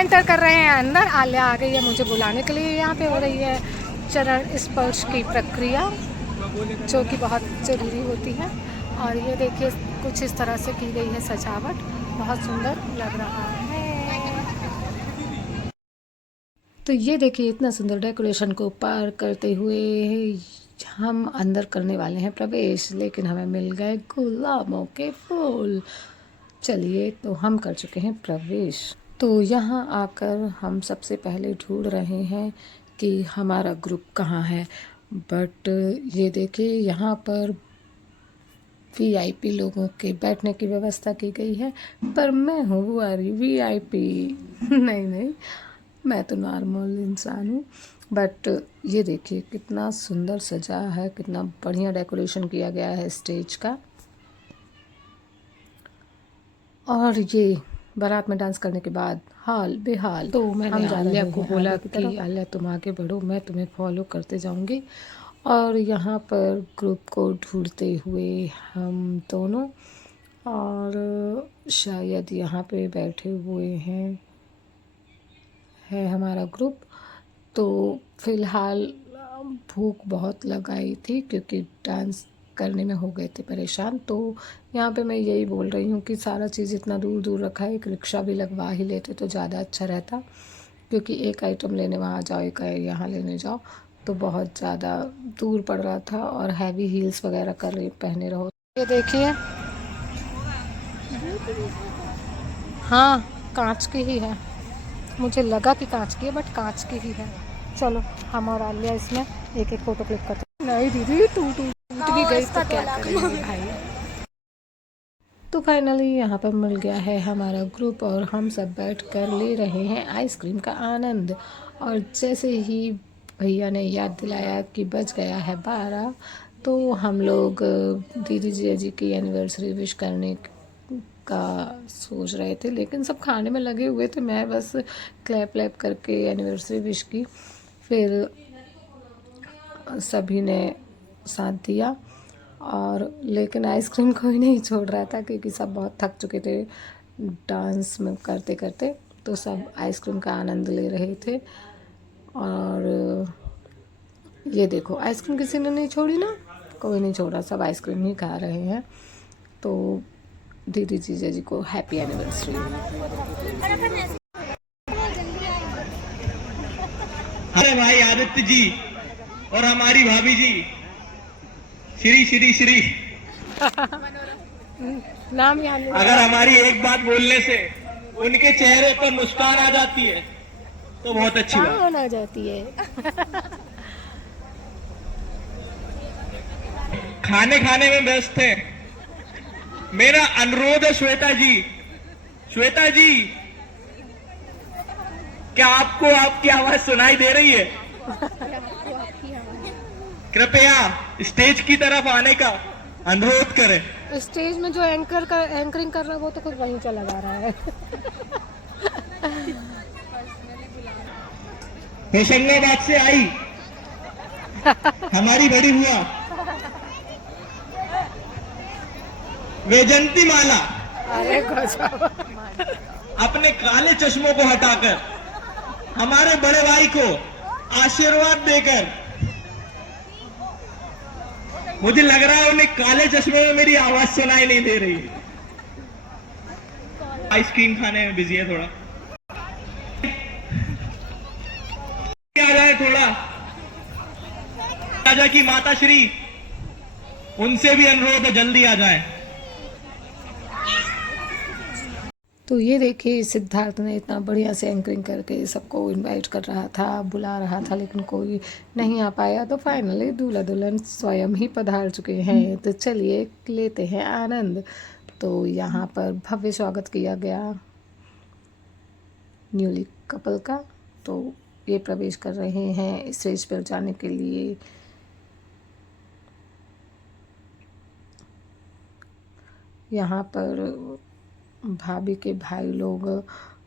Enter कर रहे हैं अंदर। आलिया आ गई है मुझे बुलाने के लिए। यहाँ पे हो रही है चरण स्पर्श की प्रक्रिया, जो कि बहुत ज़रूरी होती है। और ये देखिए कुछ इस तरह से की गई है सजावट, बहुत सुंदर लग रहा है। तो ये देखिए इतना सुंदर डेकोरेशन को पार करते हुए हम अंदर करने वाले हैं प्रवेश, लेकिन हमें मिल गए गुलाबों के फूल। चलिए, तो हम कर चुके हैं प्रवेश। तो यहाँ आकर हम सबसे पहले ढूंढ रहे हैं कि हमारा ग्रुप कहाँ है। बट ये देखिए यहाँ पर वीआईपी लोगों के बैठने की व्यवस्था की गई है, पर मैं हूँ वारी वीआईपी। नहीं नहीं, मैं तो नॉर्मल इंसान हूँ। बट ये देखिए कितना सुंदर सजा है, कितना बढ़िया डेकोरेशन किया गया है स्टेज का। और ये बारात में डांस करने के बाद हाल बेहाल। तो मैंने आलिया को बोला कि आलिया तुम आगे बढ़ो, मैं तुम्हें फॉलो करते जाऊंगी। और यहाँ पर ग्रुप को ढूंढते हुए हम दोनों, और शायद यहाँ पे बैठे हुए हैं है हमारा ग्रुप। तो फिलहाल भूख बहुत लगाई थी क्योंकि डांस करने में हो गए थे परेशान। तो यहाँ पे मैं यही बोल रही हूँ कि सारा चीज़ इतना दूर दूर रखा है, एक रिक्शा भी लगवा ही लेते तो ज़्यादा अच्छा रहता, क्योंकि एक आइटम लेने वहाँ जाओ, एक यहाँ लेने जाओ, तो बहुत ज़्यादा दूर पड़ रहा था। और हैवी हील्स वगैरह पहने रहो। ये देखिए, हाँ कांच की ही है, मुझे लगा कि कांच की है बट कांच की ही है। चलो हम और आलिया इसमें एक एक फ़ोटो क्लिक करते। नहीं दीदी, टूट भी गई तो क्या करेंगे भाई। तो फाइनली यहाँ पर मिल गया है हमारा ग्रुप और हम सब बैठ कर ले रहे हैं आइसक्रीम का आनंद। और जैसे ही भैया ने याद दिलाया कि बज गया है 12, तो हम लोग दीदी जिया जी की एनिवर्सरी विश करने का सोच रहे थे, लेकिन सब खाने में लगे हुए थे। मैं बस क्लैप क्लैप करके एनिवर्सरी विश की, फिर सभी ने साथ दिया। और लेकिन आइसक्रीम कोई नहीं छोड़ रहा था क्योंकि सब बहुत थक चुके थे डांस में करते करते, तो सब आइसक्रीम का आनंद ले रहे थे। और ये देखो आइसक्रीम किसी ने नहीं छोड़ी ना, कोई नहीं छोड़ा, सब आइसक्रीम ही खा रहे हैं। तो दीदी जीजा जी को हैप्पी एनिवर्सरी। हमारे भाई आदित्य जी और हमारी भाभी जी श्री श्री श्री नाम याद नहीं। अगर हमारी एक बात बोलने से उनके चेहरे पर मुस्कान आ जाती है तो बहुत अच्छी बात आ जाती है। खाने खाने में व्यस्त है। मेरा अनुरोध है श्वेता जी, श्वेता जी क्या आपको आपकी आवाज सुनाई दे रही है? कृपया स्टेज की तरफ आने का अनुरोध करें। स्टेज में जो एंकरिंग कर रहा है वो तो खुद वहीं चला जा रहा है। होशंगाबाद से आई हमारी बड़ी हुआ वैजंती माला अरे गजब। अपने काले चश्मों को हटाकर हमारे बड़े भाई को आशीर्वाद देकर, मुझे लग रहा है उन्हें काले चश्मे में मेरी आवाज सुनाई नहीं दे रही। आइसक्रीम खाने में बिजी है थोड़ा, आ जाए थोड़ा। राजा की माता श्री, उनसे भी अनुरोध है जल्दी आ जाए। तो ये देखिए सिद्धार्थ ने इतना बढ़िया से एंकरिंग करके सबको इनवाइट कर रहा था, बुला रहा था, लेकिन कोई नहीं आ पाया। तो फाइनली दूल्हा दुल्हन स्वयं ही पधार चुके हैं। तो चलिए लेते हैं आनंद। तो यहाँ पर भव्य स्वागत किया गया न्यूली कपल का। तो ये प्रवेश कर रहे हैं स्टेज पर जाने के लिए। यहाँ पर भाभी के भाई लोग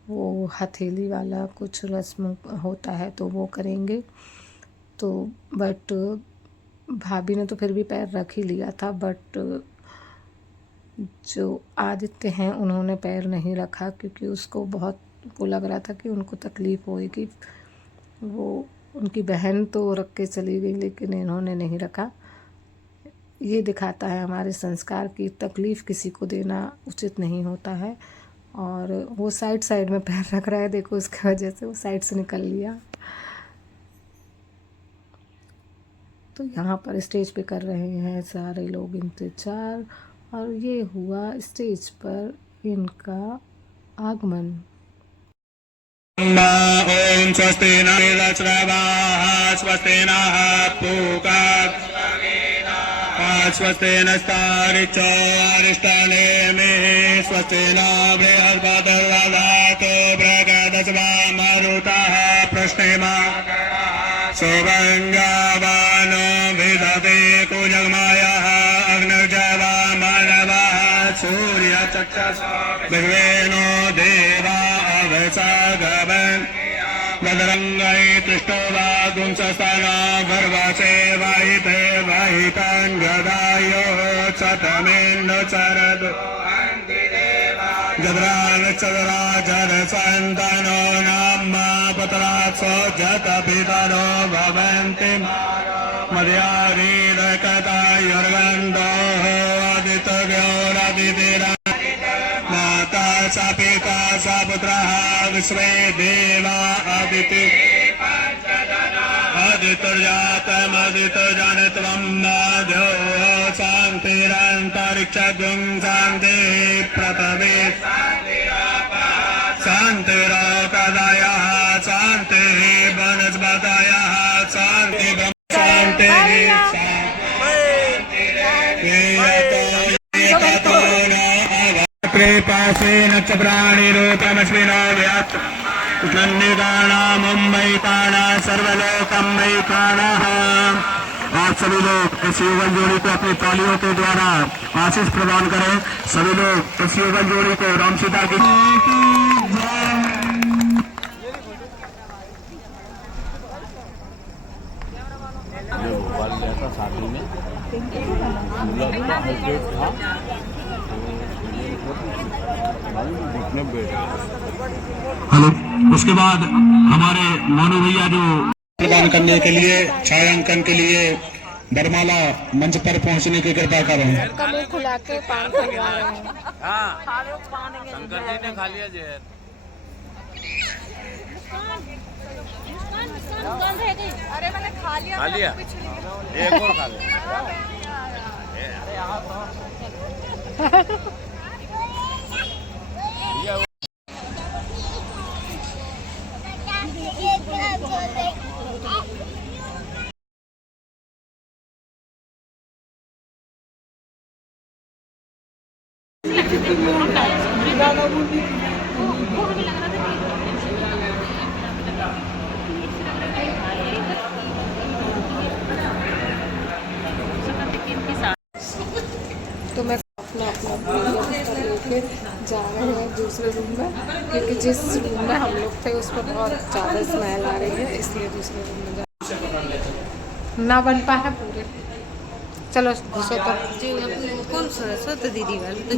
वो हथेली वाला कुछ रस्म होता है तो वो करेंगे। तो बट भाभी ने तो फिर भी पैर रख ही लिया था, बट जो आदित्य हैं उन्होंने पैर नहीं रखा क्योंकि उसको बहुत को लग रहा था कि उनको तकलीफ़ होएगी, वो उनकी बहन तो रख के चली गई लेकिन इन्होंने नहीं रखा। ये दिखाता है हमारे संस्कार की तकलीफ़ किसी को देना उचित नहीं होता है। और वो साइड साइड में पैर रख रहा है, देखो उसकी वजह से वो साइड से निकल लिया। तो यहाँ पर स्टेज पे कर रहे हैं सारे लोग इंतज़ार, और ये हुआ स्टेज पर इनका आगमन। ओम स्वस्ति न श्रवाः स्वस्ति नः पूषा स्वस्ति नस्तारिचो अरिष्टनेमिः स्वस्ति न बृहस्पतिर्दधातु बृहदस्वा मरुतः प्रश्नेमा सोभङ्गावानो विदधे कुजगमायः अग्निर्जवा मानवः सूर्यचक्षुः विश्वेनो देवा अवसागवन् वदरङ्गै पृष्ठो वा गुंसस्थाना गर्भसे वाहिते वाहितान् गदायो शतमेन्दुचरदु जद्रानचदराजरसन्तानो नाम्मा पत्रात्सो जतपितरो भवन्ति मर्यारीरकतायुर्गन्धो आदित्यव्योरादितिरा माता सा पिता सा पुत्रः विश्वे देवा आदिति आदित्यजातमदित्यजनत्वं माधो शान्तिरन्तरिक्षगुं शान्तिः पृथिवी शान्तिरोपदयः शान्तिः वनस्पतयः शान्तिः ब्रह्म शान्तिः कृपासे नक्षत्राणि रूपमस्मिनो व्याप्त नन्दिकाना मुंबई काना सर्वलोकम मई काना। आप सभी लोग इस युगल जोड़ी को अपनी तालियों के द्वारा आशीष प्रदान करें। सभी लोग इस युगल जोड़ी को राम सीता की शादी में हेलो। उसके बाद हमारे मोनू भैया जो प्रदान करने के लिए छायांकन के लिए बरमाला मंच पर पहुंचने की कृपा करें। कमर खुला के पान खिलवा रहे हैं। शंकर जी ने खा लिया जहर। अरे मैंने खा लिया एक और खा लिया। तो मैं अपना लेके जा रहे हैं दूसरे रूम में, क्योंकि जिस रूम में हम लोग थे उस पर बहुत ज़्यादा स्मेल आ रही है, इसलिए दूसरे रूम में जा ना बन पाए पूरे। चलो घुसो तो कौन सा दीदी वाले